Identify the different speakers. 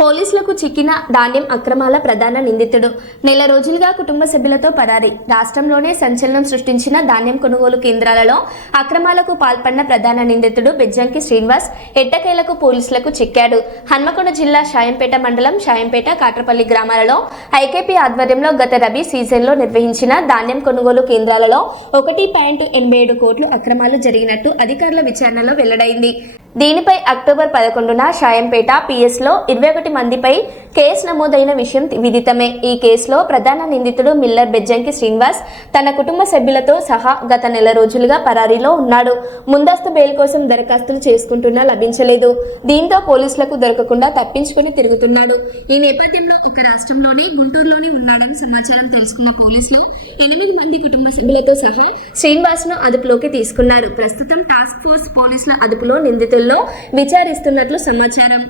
Speaker 1: పోలీసులకు చిక్కిన ధాన్యం అక్రమాల ప్రధాన నిందితుడు. నెల రోజులుగా కుటుంబ సభ్యులతో పరారి. రాష్ట్రంలోనే సంచలనం సృష్టించిన ధాన్యం కొనుగోలు కేంద్రాలలో అక్రమాలకు పాల్పడిన ప్రధాన నిందితుడు బెజ్జంకి శ్రీనివాస్ ఎట్టకేలకు పోలీసులకు చిక్కాడు. హన్మకొండ జిల్లా షాయంపేట మండలం షాయంపేట కాట్రపల్లి గ్రామాలలో ఐకేపీ ఆధ్వర్యంలో గత రబీ సీజన్లో నిర్వహించిన ధాన్యం కొనుగోలు కేంద్రాలలో ఒకటి పాయింట్ ఎనభై ఏడు కోట్లు అక్రమాలు జరిగినట్టు అధికారుల విచారణలో వెల్లడైంది. దీనిపై అక్టోబర్ పదకొండున షాయంపేట పిఎస్లో ఇరవై ఒకటి మందిపై కేసు నమోదైన విషయం విదితమే. ఈ కేసులో ప్రధాన నిందితుడు మిల్లర్ బెజ్జంకి శ్రీనివాస్ తన కుటుంబ సభ్యులతో సహా గత నెల రోజులుగా పరారీలో ఉన్నాడు. ముందస్తు బెయిల్ కోసం దరఖాస్తులు చేసుకుంటున్నా లభించలేదు. దీంతో పోలీసులకు దొరకకుండా తప్పించుకుని తిరుగుతున్నాడు. ఈ నేపథ్యంలో ఒక రాష్ట్రంలోని గుంటూరులోని తెలుసుకున్న పోలీసులు ఎనిమిది మంది కుటుంబ సభ్యులతో సహా శ్రీనివాస్ను అదుపులోకి తీసుకున్నారు. ప్రస్తుతం టాస్క్ ఫోర్స్ పోలీసుల అదుపులో నిందితుల్లో విచారిస్తున్నట్లు సమాచారం.